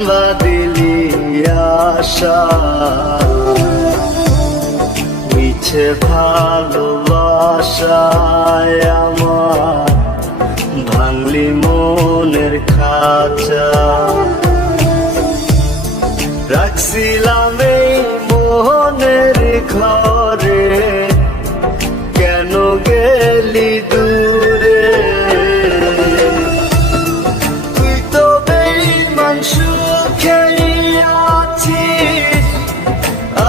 বাদিলি আশা মিছে ভালোবাসায় আমার ভাঙলি মনের খাঁচা রাখছিলাম এই মোহনের ঘরে কেন গেলি দূরে তুই তো বেঈমান সুখে আছিস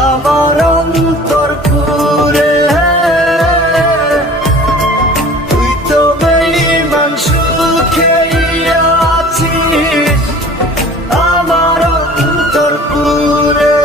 আমার অন্তর পুরে তুই তো বেঈমান সুখে আছিস আমার অন্তর পুরে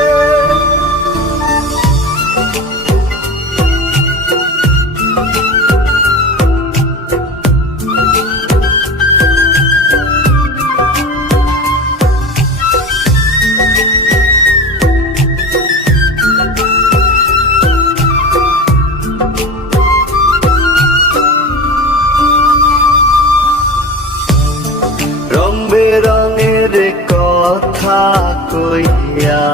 রং বেরঙের কথা কইয়া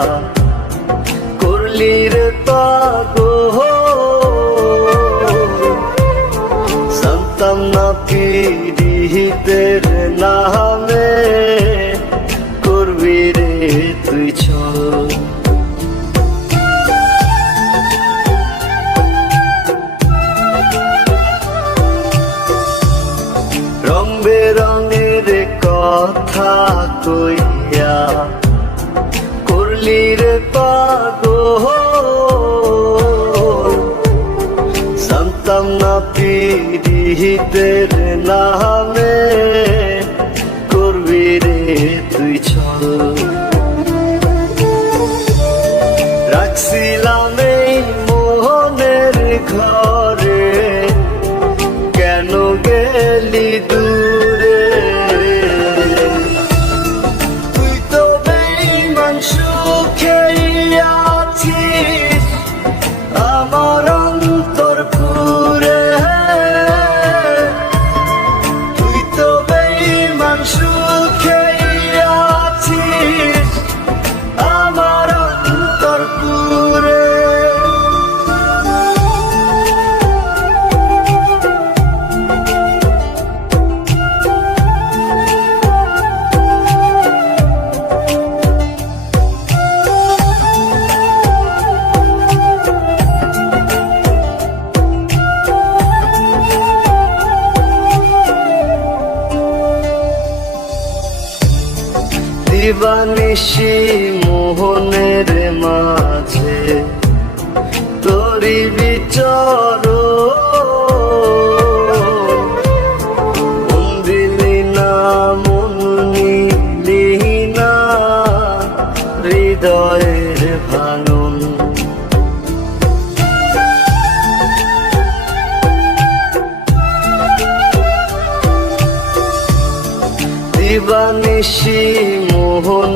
করলি রে পাগল জানতাম না পীড়িতের নামে করবি রে তুই ছল রং বেরঙের কথা কইয়া করলি রে পাগল জানতাম না পীড়িতের নামে করবি রে তুই ছল রাখছিলাম এই মোহনের ঘরে কেন গেলি দূরে তুই তো বেঈমান সুখে আছিস আমার অন্তর পুরে তুই তো বেঈমান সুখে আছিস আমার অন্তর পুরে দিবানিশি মোহনের মাঝে তোরি বিচর মন দিলি না মন নিলি না হৃদয়ের ভাঙন দিবানিশি মোহন